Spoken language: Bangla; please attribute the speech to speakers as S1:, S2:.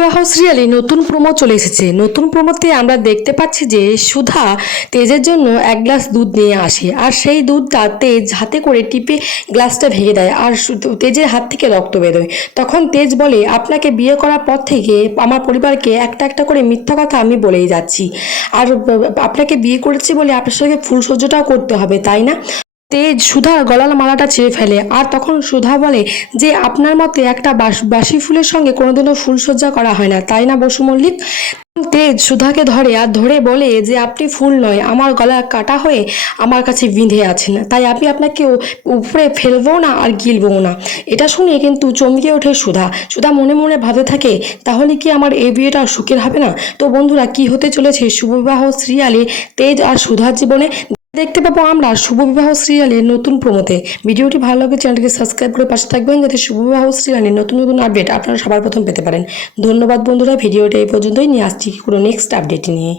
S1: শুভবিবাহ সিরিয়ালে নতুন প্রোমো চলে এসেছে। নতুন প্রোমোতে আমরা দেখতে পাচ্ছি যে সুধা তেজের জন্য এক গ্লাস দুধ নিয়ে আসে। আর সেই দুধটা তেজ হাতে করে টিপে গ্লাসটা ভেঙে দেয় আর তেজের হাত থেকে রক্ত বেরোয়। তখন তেজ বলে, আপনাকে বিয়ে করার পর থেকে আমার পরিবারকে একটা একটা করে মিথ্যা কথা আমি বলেই যাচ্ছি। আর আপনাকে বিয়ে করেছি বলে আপনার সঙ্গে ফুলসজ্জাটাও করতে হবে, তাই না? তেজ সুধার গলার মালাটা ছিঁড়ে ফেলে। আর তখন সুধা বলে যে, আপনার মতে একটা বাস- ফুলের সঙ্গে কোনোদিনও ফুলসজ্জা করা হয় না, তাই না বসু মল্লিক? তেজ সুধাকে ধরে আর ধরে বলে যে, আপনি ফুল নয়, আমার গলা কাটা হয়ে আমার কাছে বিঁধে আছেন, তাই আমি আপনাকে উপরে ফেলব না আর গিলবো না। এটা শুনে কিন্তু চমকে ওঠে সুধা। সুধা মনে মনে ভাবে থাকে, তাহলে কি আমার এই বিয়েটা সুখের হবে না? তো বন্ধুরা, কি হতে চলেছে শুভবিবাহ সিরিয়ালে তেজ আর সুধার জীবনে দেখতে পাবো আমরা শুভ বিবাহ সিরিয়ালের নতুন প্রমোতে ভিডিওটি ভালো লাগে, চ্যানেলটিকে সাবস্ক্রাইব করে পাশে থাকবেন যাতে শুভ বিবাহ সিরিয়ালের নতুন নতুন আপডেট আপনারা সবার প্রথম পেতে পারেন। ধন্যবাদ বন্ধুরা, ভিডিওটা এই পর্যন্তই। নিয়ে আসছি কোনো নেক্সট আপডেট নিয়ে।